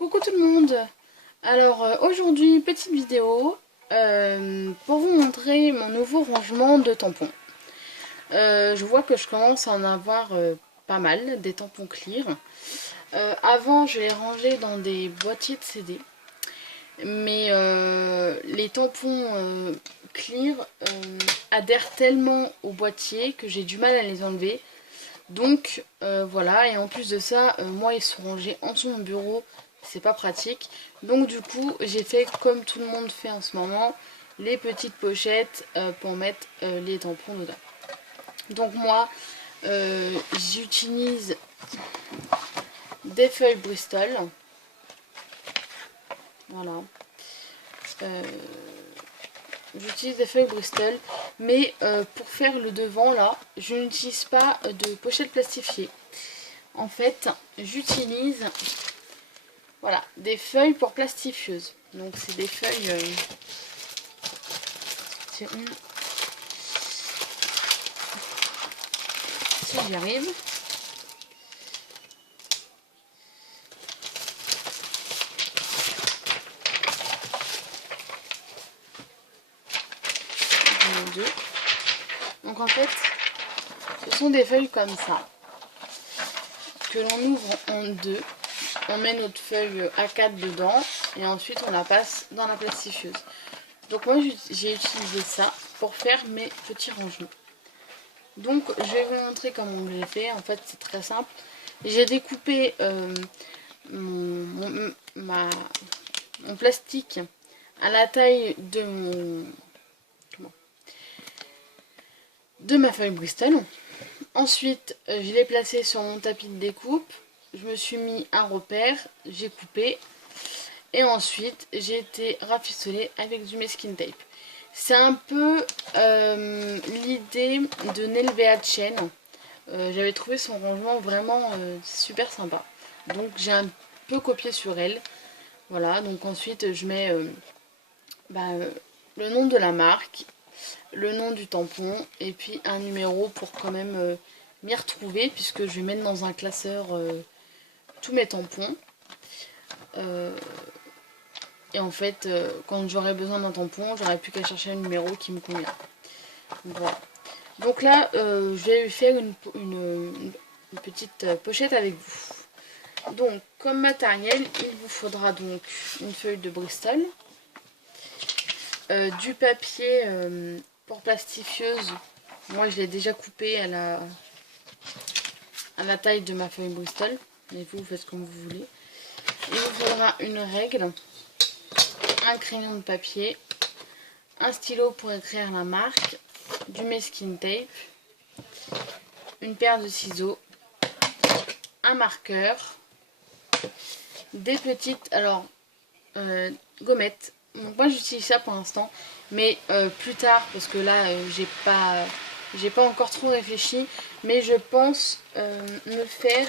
Coucou tout le monde. Alors aujourd'hui petite vidéo pour vous montrer mon nouveau rangement de tampons. Je vois que je commence à en avoir pas mal, des tampons clear. Avant je les rangeais dans des boîtiers de CD, mais les tampons clear adhèrent tellement au boîtier que j'ai du mal à les enlever. Donc voilà, et en plus de ça, moi ils sont rangés en dessous de mon bureau, c'est pas pratique. Donc du coup j'ai fait comme tout le monde fait en ce moment, les petites pochettes pour mettre les tampons dedans. Donc moi j'utilise des feuilles Bristol. Voilà. J'utilise des feuilles Bristol, mais pour faire le devant là, je n'utilise pas de pochette plastifiée. En fait, j'utilise voilà, des feuilles pour plastifieuses. Donc c'est des feuilles... si j'y arrive. Deux. Donc en fait, ce sont des feuilles comme ça, que l'on ouvre en deux. On met notre feuille A4 dedans et ensuite on la passe dans la plastifieuse. Donc moi j'ai utilisé ça pour faire mes petits rangements. Donc je vais vous montrer comment je l'ai fait. En fait c'est très simple. J'ai découpé mon plastique à la taille de ma feuille Bristol. Ensuite je l'ai placé sur mon tapis de découpe. Je me suis mis un repère, j'ai coupé et ensuite j'ai été rafistolée avec du masking tape. C'est un peu l'idée de Nelvea Chen. J'avais trouvé son rangement vraiment super sympa. Donc j'ai un peu copié sur elle. Voilà, donc ensuite je mets le nom de la marque, le nom du tampon et puis un numéro pour quand même m'y retrouver, puisque je vais mettre dans un classeur tous mes tampons. Et en fait, quand j'aurai besoin d'un tampon, j'aurai plus qu'à chercher un numéro qui me convient. Voilà. Donc là, je vais faire une petite pochette avec vous. Donc, comme matériel, il vous faudra donc une feuille de Bristol, du papier pour plastifieuse. Moi, je l'ai déjà coupé à la taille de ma feuille Bristol. Mais vous faites comme vous voulez. Il vous faudra une règle, un crayon de papier, un stylo pour écrire la marque, du masking tape, une paire de ciseaux, un marqueur, des petites gommettes. Donc moi j'utilise ça pour l'instant, mais plus tard, parce que là j'ai pas encore trop réfléchi, mais je pense me faire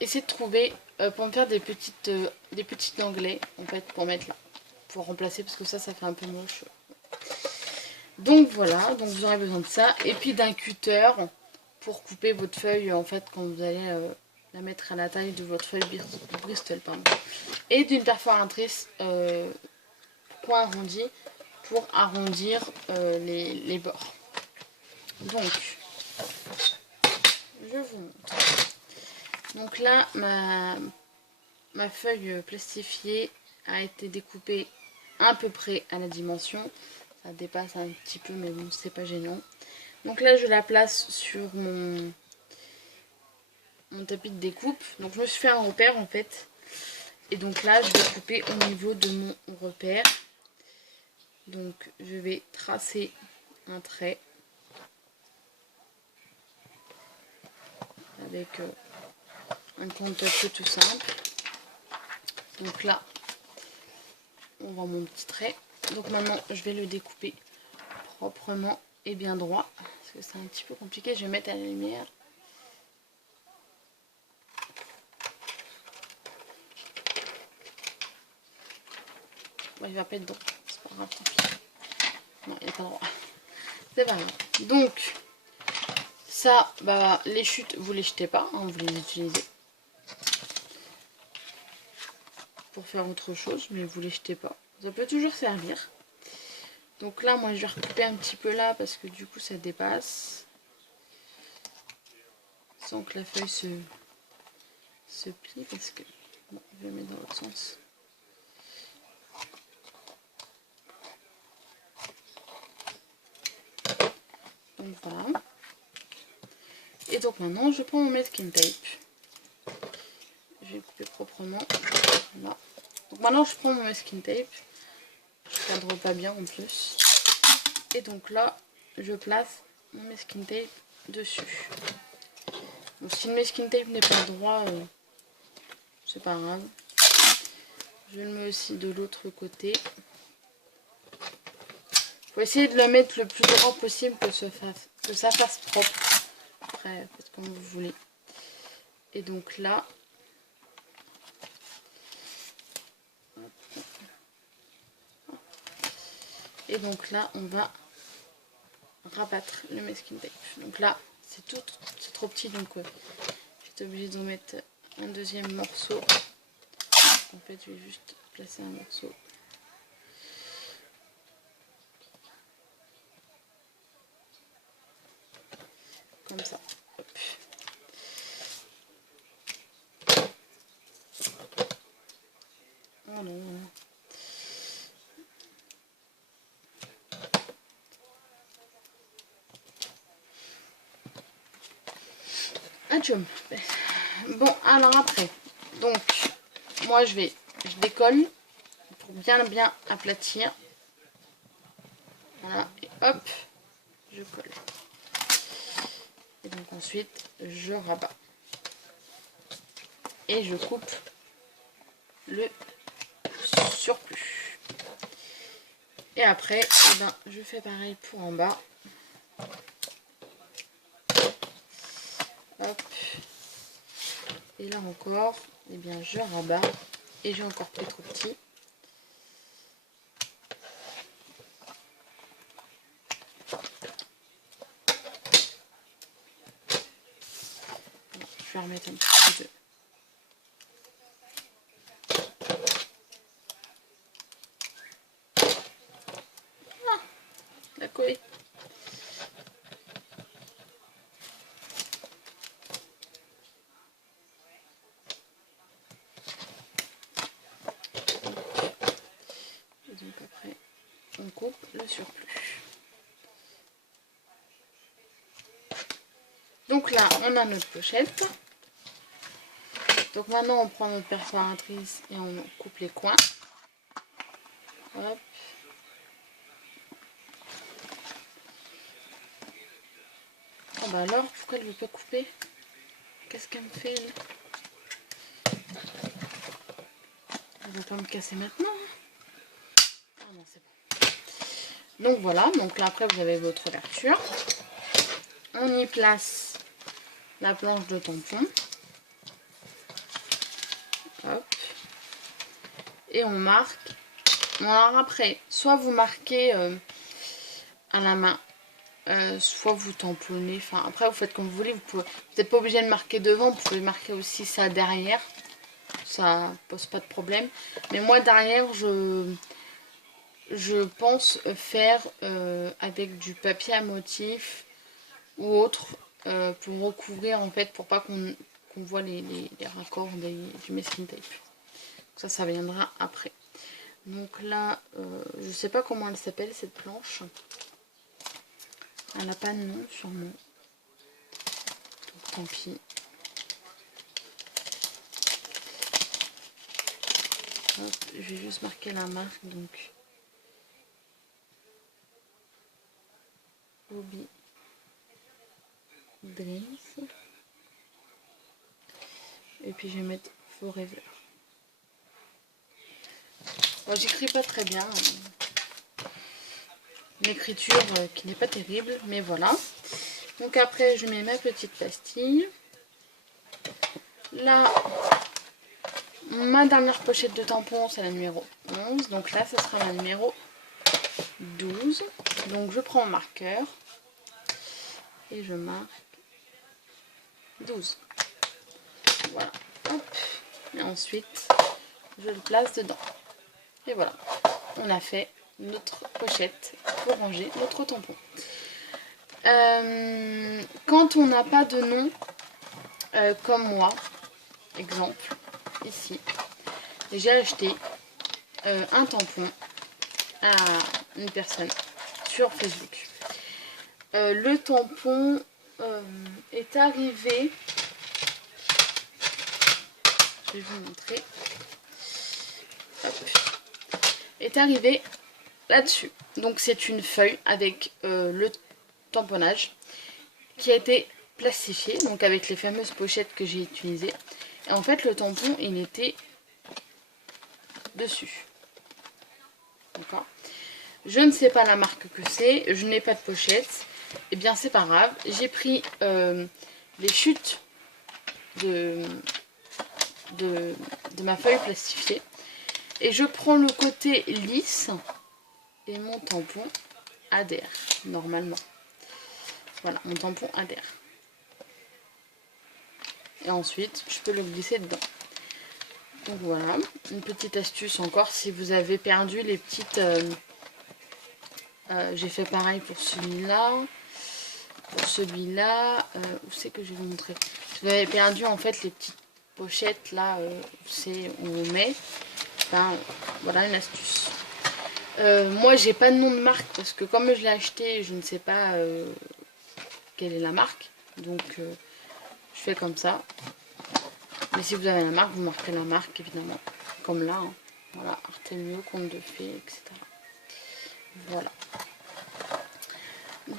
essayer de trouver pour me faire des petites anglais en fait pour mettre là, pour remplacer, parce que ça fait un peu moche. Donc voilà, donc vous aurez besoin de ça, et puis d'un cutter pour couper votre feuille en fait quand vous allez la mettre à la taille de votre feuille Bristol, pardon. Et d'une perforatrice point arrondi pour arrondir les bords. Donc je vous montre. Donc là ma feuille plastifiée a été découpée à peu près à la dimension. Ça dépasse un petit peu, mais bon, c'est pas gênant. Donc là, je la place sur mon tapis de découpe. Donc je me suis fait un repère en fait. Et donc là, je vais couper au niveau de mon repère. Donc je vais tracer un trait avec un compte-touch tout simple. Donc là, on voit mon petit trait. Donc maintenant, je vais le découper proprement et bien droit, parce que c'est un petit peu compliqué. Je vais mettre à la lumière. Bon, il va pas être droit, c'est pas grave, tant pis. Non, il n'est pas droit. C'est pas grave. Donc, ça, les chutes, vous les jetez pas, hein, vous les utilisez. pour faire autre chose, mais vous les jetez pas. Ça peut toujours servir. Donc là, moi, je vais recouper un petit peu là parce que du coup, ça dépasse. Sans que la feuille se plie parce que... Bon, je vais le mettre dans l'autre sens. Donc voilà. Et donc maintenant, je prends mon masking tape. Je vais couper proprement. Là. Donc maintenant, je prends mon masking tape. Je cadre pas bien en plus. Et donc là, je place mon masking tape dessus. Donc si le masking tape n'est pas droit, c'est pas grave. Je le mets aussi de l'autre côté. Faut essayer de le mettre le plus droit possible que ça fasse propre. Après, faites comme vous voulez. Et donc là, on va rabattre le masking tape. Donc là, c'est trop petit, donc j'étais obligée d'en mettre un deuxième morceau. En fait, je vais juste placer un morceau. Comme ça. Hop. Oh non. Bon, alors après, donc moi je décolle pour bien aplatir. Voilà, et hop, je colle. Et donc ensuite, je rabats. Et je coupe le surplus. Et après, eh ben, je fais pareil pour en bas. Hop. Et là encore, eh bien, je rabats. Et j'ai encore pris trop petit. Je vais remettre un petit peu de... Ah, la collée. Et donc après, on coupe le surplus. Donc là, on a notre pochette. Donc maintenant, on prend notre perforatrice et on coupe les coins. Hop. Oh bah alors, pourquoi elle ne veut pas couper? Qu'est-ce qu'elle me fait là? Elle ne va pas me casser maintenant. Ah non, c'est bon. Donc voilà, donc là après vous avez votre ouverture. On y place la planche de tampon. Hop. Et on marque. Bon alors après, soit vous marquez à la main, soit vous tamponnez. Enfin après vous faites comme vous voulez. Vous n'êtes pas obligé de marquer devant, vous pouvez marquer aussi ça derrière. Ça pose pas de problème. Mais moi derrière, je pense faire avec du papier à motif ou autre pour recouvrir en fait, pour pas qu'on voit les raccords du masking tape. Ça viendra après. Donc là, je sais pas comment elle s'appelle cette planche. Elle n'a pas de nom sûrement. Donc tant pis. Hop, je vais juste marquer la marque, donc Hobby Dreams. Et puis je vais mettre Forever. Bon, j'écris pas très bien. Une écriture qui n'est pas terrible, mais voilà. Donc après, je mets ma petite pastille. Là, ma dernière pochette de tampons, c'est la numéro 11. Donc là, ça sera la numéro 12. Donc je prends mon marqueur et je marque 12. Voilà. Hop. Et ensuite, je le place dedans. Et voilà, on a fait notre pochette pour ranger notre tampon. Quand on n'a pas de nom, comme moi, exemple, ici, j'ai acheté un tampon à une personne sur Facebook. Le tampon est arrivé, je vais vous montrer, hop, est arrivé là-dessus. Donc c'est une feuille avec le tamponnage qui a été plastifié, donc avec les fameuses pochettes que j'ai utilisées. Et en fait le tampon il était dessus. D'accord. Je ne sais pas la marque que c'est, je n'ai pas de pochette. Et bien c'est pas grave, j'ai pris les chutes de ma feuille plastifiée. Et je prends le côté lisse et mon tampon adhère normalement. Voilà, mon tampon adhère. Et ensuite, je peux le glisser dedans. Donc voilà, une petite astuce encore si vous avez perdu les petites... j'ai fait pareil pour celui-là. Pour celui-là, où c'est que je vais vous montrer? Si vous avez perdu en fait les petites pochettes là, c'est où on met. Ben, voilà une astuce. Moi j'ai pas de nom de marque parce que comme je l'ai acheté, je ne sais pas quelle est la marque. Donc je fais comme ça. Mais si vous avez la marque, vous marquez la marque évidemment. Comme là. Hein. Voilà, Artemio, Conte de Fées, etc. Voilà.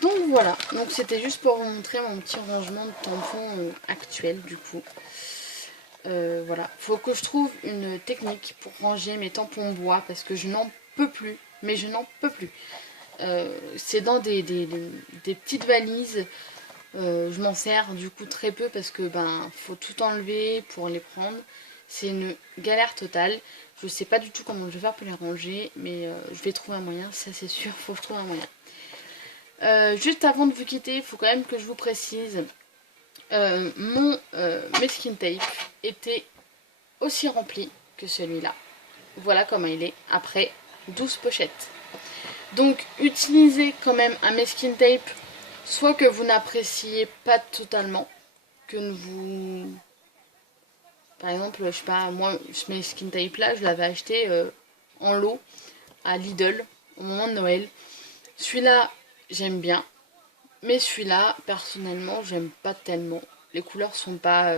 Donc voilà, donc c'était juste pour vous montrer mon petit rangement de tampons actuel du coup. Voilà, faut que je trouve une technique pour ranger mes tampons bois parce que je n'en peux plus, mais je n'en peux plus. C'est dans des petites valises, je m'en sers du coup très peu parce que ben faut tout enlever pour les prendre. C'est une galère totale. Je sais pas du tout comment je vais faire pour les ranger, mais je vais trouver un moyen, ça c'est sûr, faut que je trouve un moyen. Juste avant de vous quitter, il faut quand même que je vous précise, mon masking tape était aussi rempli que celui-là. Voilà comment il est après 12 pochettes. Donc utilisez quand même un masking tape, soit que vous n'appréciez pas totalement, que vous... Par exemple, je sais pas, moi ce masking tape là, je l'avais acheté en lot à Lidl au moment de Noël. Celui-là, j'aime bien. Mais celui-là, personnellement, j'aime pas tellement. Les couleurs sont pas...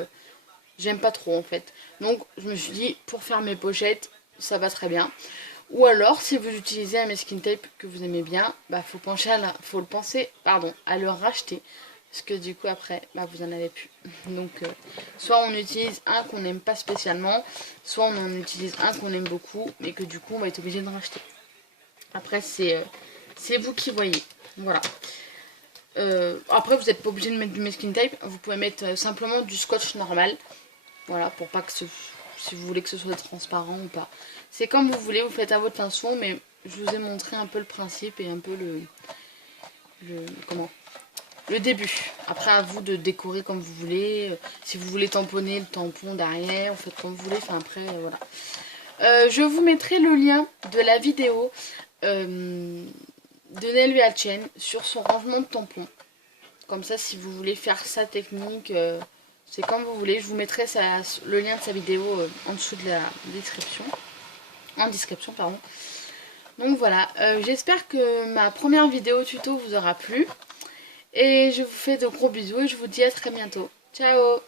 j'aime pas trop en fait. Donc je me suis dit, pour faire mes pochettes, ça va très bien. Ou alors, si vous utilisez un masking tape que vous aimez bien, bah faut le penser, à le racheter. Parce que du coup après, bah vous en avez plus. Donc soit on utilise un qu'on n'aime pas spécialement, soit on en utilise un qu'on aime beaucoup, mais que du coup on va être obligé de racheter. Après c'est vous qui voyez. Voilà. Après vous n'êtes pas obligé de mettre du masking tape, vous pouvez mettre simplement du scotch normal. Voilà, pour pas que si vous voulez que ce soit transparent ou pas. C'est comme vous voulez, vous faites à votre façon, mais je vous ai montré un peu le principe et un peu le début. Après à vous de décorer comme vous voulez. Si vous voulez tamponner le tampon derrière, vous faites comme vous voulez. Enfin après, voilà. Je vous mettrai le lien de la vidéo de Nelly Alchen sur son rangement de tampons. Comme ça, si vous voulez faire sa technique, c'est comme vous voulez. Je vous mettrai le lien de sa vidéo en dessous de la description. En description, pardon. Donc voilà, j'espère que ma première vidéo tuto vous aura plu. Et je vous fais de gros bisous et je vous dis à très bientôt. Ciao!